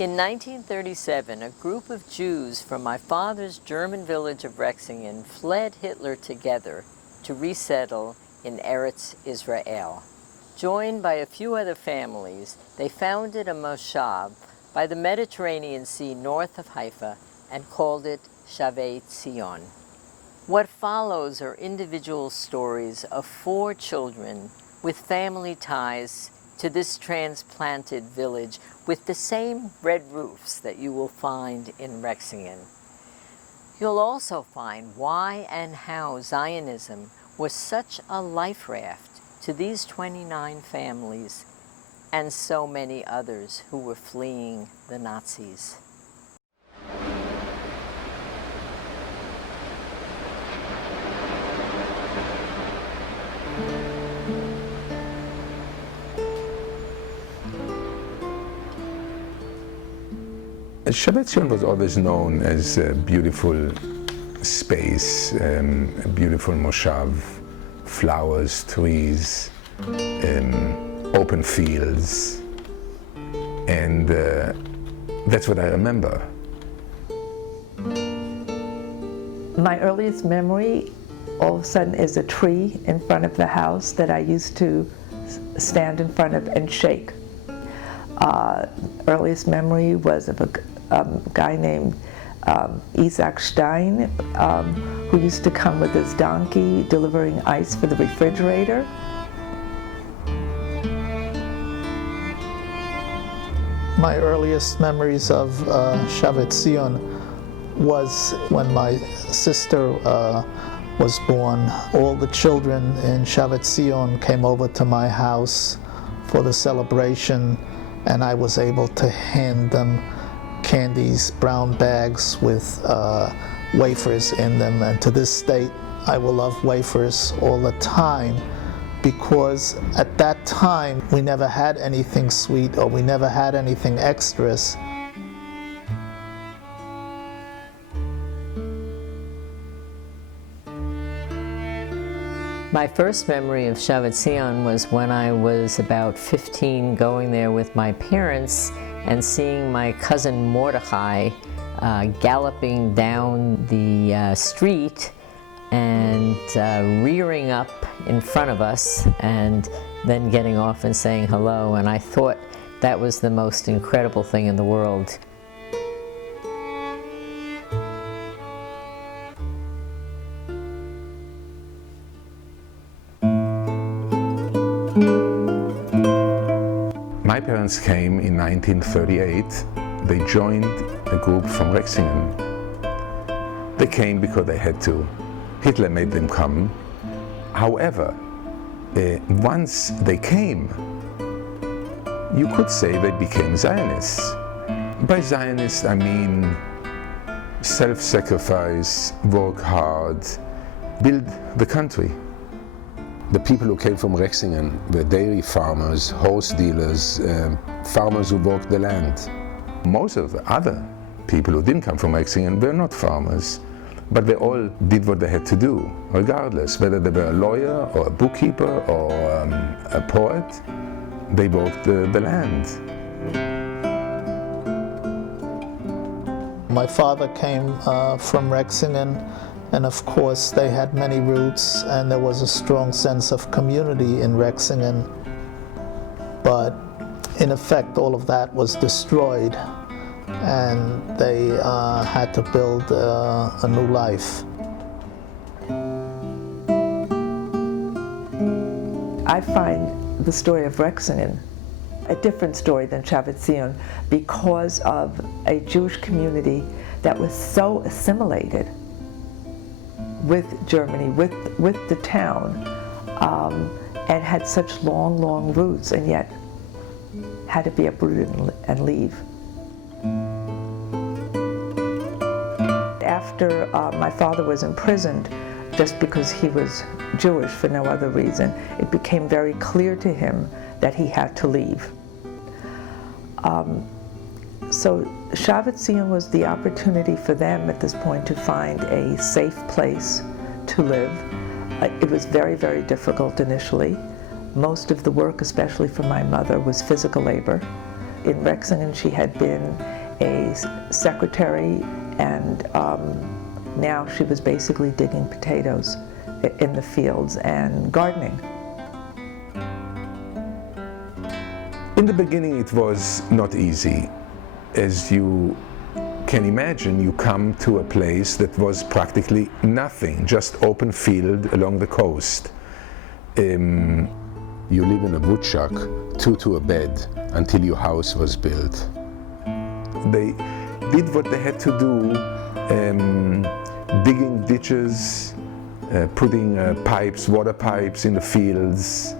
In 1937, a group of Jews from my father's German village of Rexingen fled Hitler together to resettle in Eretz Israel. Joined by a few other families, they founded a moshav by the Mediterranean Sea north of Haifa and called it Shavei Zion. What follows are individual stories of 4 children with family ties to this transplanted village with the same red roofs that you will find in Rexingen. You'll also find why and how Zionism was such a life raft to these 29 families and so many others who were fleeing the Nazis. Shavei Zion was always known as a beautiful space, a beautiful moshav, flowers, trees, open fields, and that's what I remember. My earliest memory all of a sudden is a tree in front of the house that I used to stand in front of and shake. Earliest memory was of a guy named Isaac Stein, who used to come with his donkey delivering ice for the refrigerator. My earliest memories of Shavei Zion was when my sister was born. All the children in Shavei Zion came over to my house for the celebration, and I was able to hand them candies, brown bags with wafers in them, and to this day I will love wafers all the time, because at that time we never had anything sweet or we never had anything extras. My first memory of Shavei Zion was when I was about 15, going there with my parents and seeing my cousin Mordechai galloping down the street and rearing up in front of us and then getting off and saying hello, and I thought that was the most incredible thing in the world. My parents came in 1938. They joined a group from Rexingen. They came because they had to. Hitler made them come. However, once they came, you could say they became Zionists. By Zionists, I mean self-sacrifice, work hard, build the country. The people who came from Rexingen were dairy farmers, horse dealers, farmers who worked the land. Most of the other people who didn't come from Rexingen were not farmers, but they all did what they had to do, regardless, whether they were a lawyer or a bookkeeper or a poet, they worked the land. My father came from Rexingen, and of course they had many roots, and there was a strong sense of community in Rexingen. But in effect, all of that was destroyed, and they had to build a new life. I find the story of Rexingen a different story than Shavei Zion because of a Jewish community that was so assimilated with Germany, with the town, and had such long, long roots, and yet had to be uprooted and leave. After my father was imprisoned, just because he was Jewish for no other reason, it became very clear to him that he had to leave. So Shavei Zion was the opportunity for them at this point to find a safe place to live. It was very, very difficult initially. Most of the work, especially for my mother, was physical labor. in Rexingen she had been a secretary, and now she was basically digging potatoes in the fields and gardening. In the beginning it was not easy. As you can imagine, you come to a place that was practically nothing, just open field along the coast. You live in a woodchuck, 2 to a bed, until your house was built. They did what they had to do, digging ditches, putting pipes, water pipes in the fields,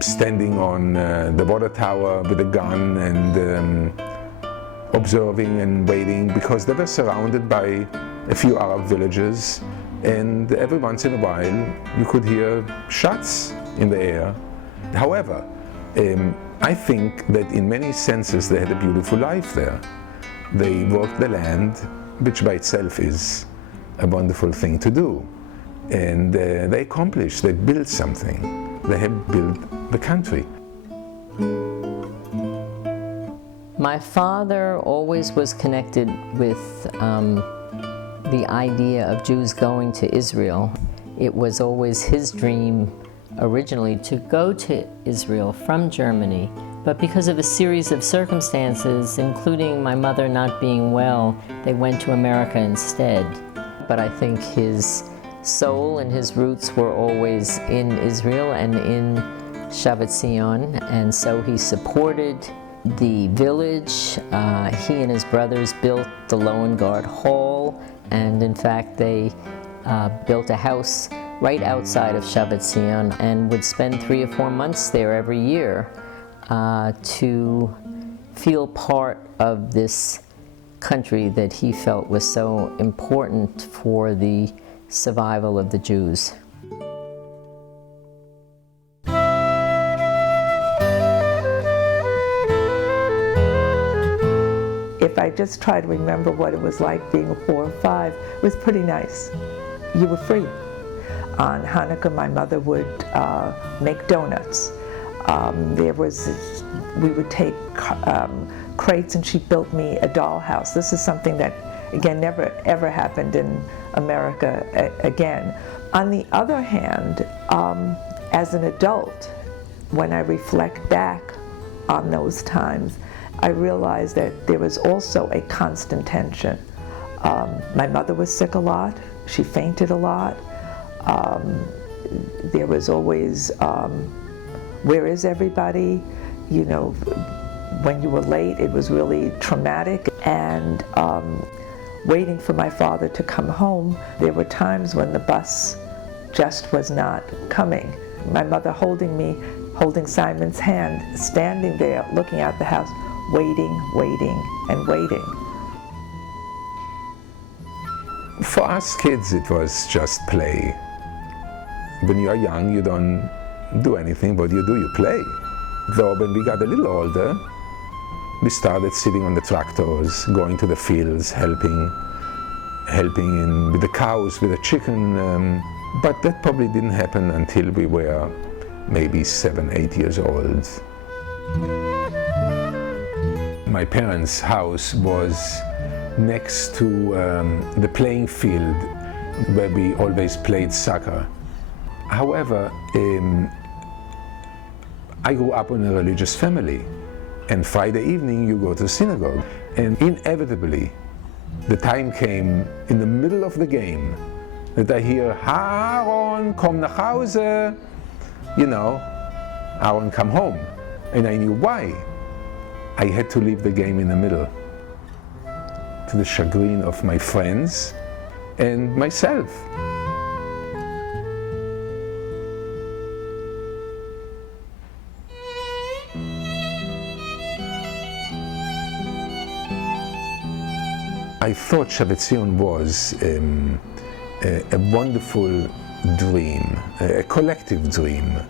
standing on the water tower with a gun and observing and waiting, because they were surrounded by a few Arab villages, and every once in a while you could hear shots in the air. However, I think that in many senses they had a beautiful life there. They worked the land, which by itself is a wonderful thing to do. And they accomplished, they built something. They have built the country. My father always was connected with the idea of Jews going to Israel. It was always his dream originally to go to Israel from Germany, but because of a series of circumstances, including my mother not being well, they went to America instead. But I think his soul and his roots were always in Israel and in Shavei Zion, and so he supported the village. He and his brothers built the Lowengaard Hall, and in fact they built a house right outside of Shavei Zion and would spend 3 or 4 months there every year to feel part of this country that he felt was so important for the survival of the Jews. If I just try to remember what it was like being a 4 or 5, it was pretty nice. You were free. On Hanukkah, my mother would make donuts. We would take crates, and she built me a dollhouse. This is something that, again, never ever happened in America again. On the other hand, as an adult, when I reflect back on those times, I realized that there was also a constant tension. My mother was sick a lot. She fainted a lot. There was always, where is everybody? You know, when you were late, it was really traumatic. And waiting for my father to come home, there were times when the bus just was not coming. My mother holding me, holding Simon's hand, standing there, looking out the house, waiting, waiting, and waiting. For us kids, it was just play. When you are young, you don't do anything. What do? You play. Though when we got a little older, we started sitting on the tractors, going to the fields, helping with the cows, with the chicken. But that probably didn't happen until we were maybe 7, 8 years old. My parents' house was next to the playing field where we always played soccer. However, I grew up in a religious family, and Friday evening you go to synagogue, and inevitably the time came in the middle of the game that I hear, Aaron, komm nach Hause, you know, Aaron, come home. And I knew why. I had to leave the game in the middle, to the chagrin of my friends and myself. I thought Shavei Zion was a wonderful dream, a collective dream,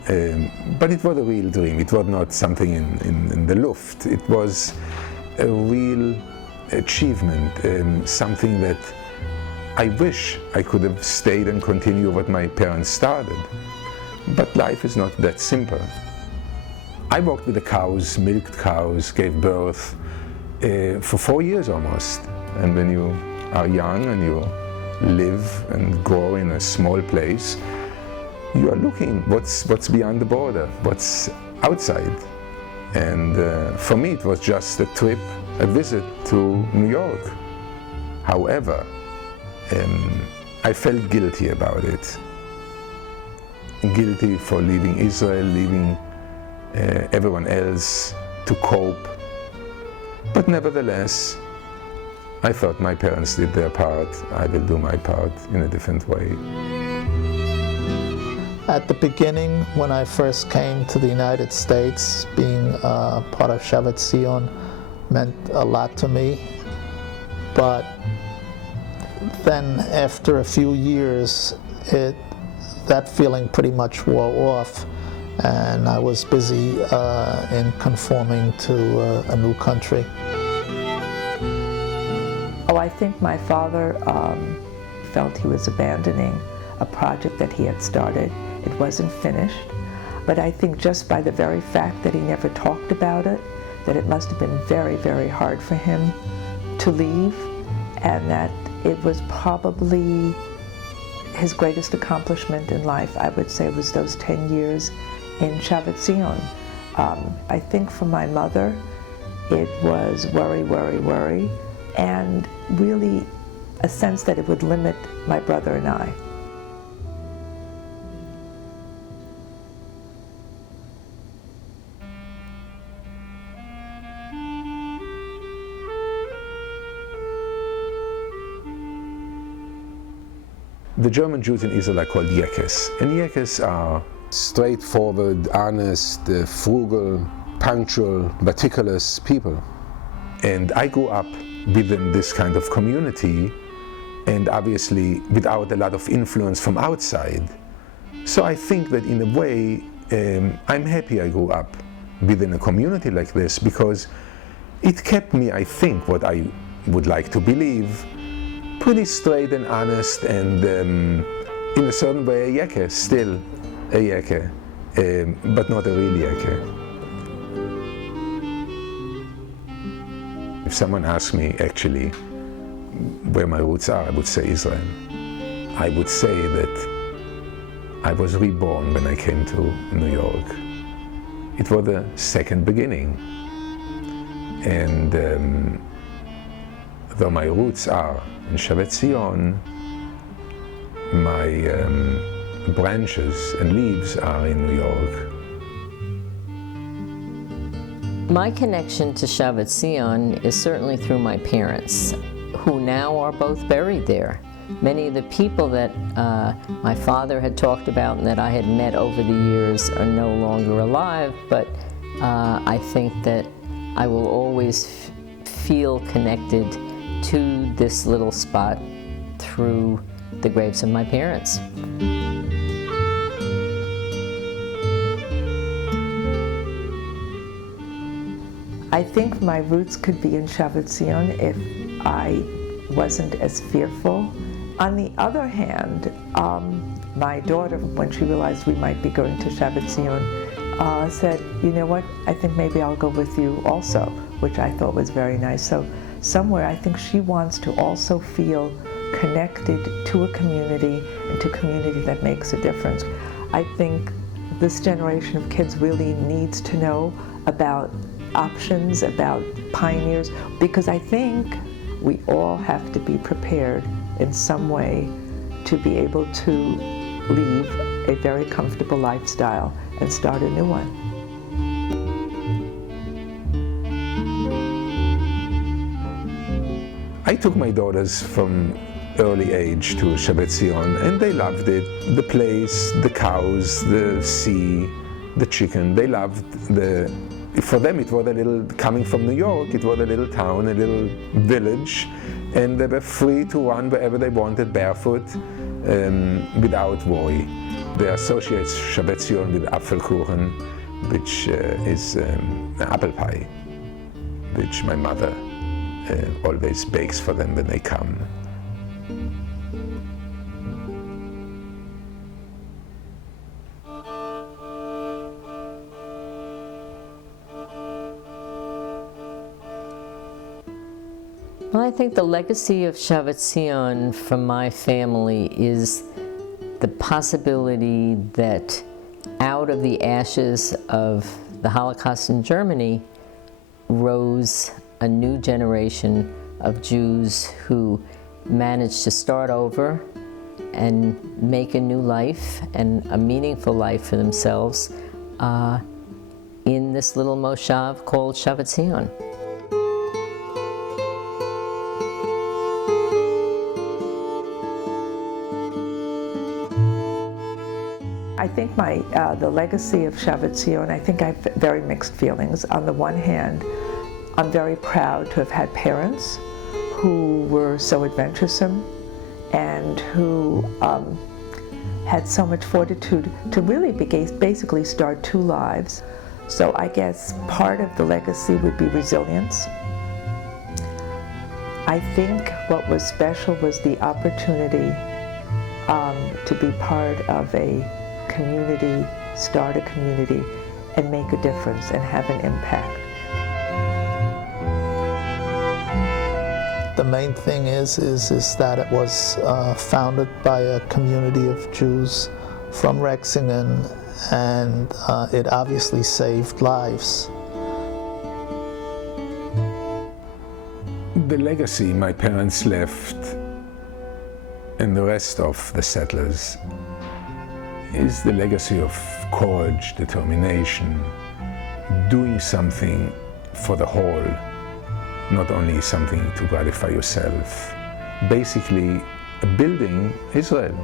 but it was a real dream. It was not something in the Luft. It was a real achievement, something that I wish I could have stayed and continued what my parents started. But life is not that simple. I worked with the cows, milked cows, gave birth for 4 years almost. And when you are young and you live and grow in a small place, you are looking what's beyond the border, what's outside. And for me it was just a trip, a visit to New York. However, I felt guilty about it. Guilty for leaving Israel, leaving everyone else to cope. But nevertheless, I thought my parents did their part, I will do my part in a different way. At the beginning, when I first came to the United States, being part of Shavei Zion meant a lot to me. But then after a few years, that feeling pretty much wore off, and I was busy in conforming to a new country. Oh, I think my father felt he was abandoning a project that he had started. It wasn't finished, but I think just by the very fact that he never talked about it, that it must have been very, very hard for him to leave, and that it was probably his greatest accomplishment in life, I would say, was those 10 years in Shavei Zion. I think for my mother, it was worry, worry, worry, and really a sense that it would limit my brother and I. The German Jews in Israel are called Yekes, and Yekes are straightforward, honest, frugal, punctual, meticulous people. And I grew up within this kind of community, and obviously without a lot of influence from outside. So I think that in a way, I'm happy I grew up within a community like this, because it kept me, I think, what I would like to believe, pretty straight and honest, and in a certain way a Yeke, still a Yeke, but not a real Yeke. If someone asks me actually where my roots are, I would say Israel. I would say that I was reborn when I came to New York. It was the second beginning. And though my roots are in Shavei Zion, my branches and leaves are in New York. My connection to Shavei Zion is certainly through my parents, who now are both buried there. Many of the people that my father had talked about and that I had met over the years are no longer alive, but I think that I will always feel connected to this little spot through the graves of my parents. I think my roots could be in Shavei Zion if I wasn't as fearful. On the other hand, my daughter, when she realized we might be going to Shavei Zion, said, you know what, I think maybe I'll go with you also, which I thought was very nice. So somewhere I think she wants to also feel connected to a community and to a community that makes a difference. I think this generation of kids really needs to know about options, about pioneers, because I think we all have to be prepared in some way to be able to leave a very comfortable lifestyle and start a new one. I took my daughters from early age to Shavei Zion, and they loved it. The place, the cows, the sea, the chicken, they loved for them it was a little, coming from New York, it was a little town, a little village, and they were free to run wherever they wanted barefoot, without worry. They associate Shavei Zion with Apfelkuchen, which is apple pie, which my mother always bakes for them when they come. Well, I think the legacy of Shavei Zion from my family is the possibility that out of the ashes of the Holocaust in Germany rose a new generation of Jews who managed to start over and make a new life and a meaningful life for themselves in this little moshav called Shavei Zion. I think the legacy of Shavei Zion, I think I have very mixed feelings. On the one hand, I'm very proud to have had parents who were so adventuresome and who had so much fortitude to really basically start two lives. So I guess part of the legacy would be resilience. I think what was special was the opportunity to be part of a community, start a community, and make a difference and have an impact. The main thing is that it was founded by a community of Jews from Rexingen, and it obviously saved lives. The legacy my parents left and the rest of the settlers is the legacy of courage, determination, doing something for the whole, not only something to gratify yourself. Basically, building Israel.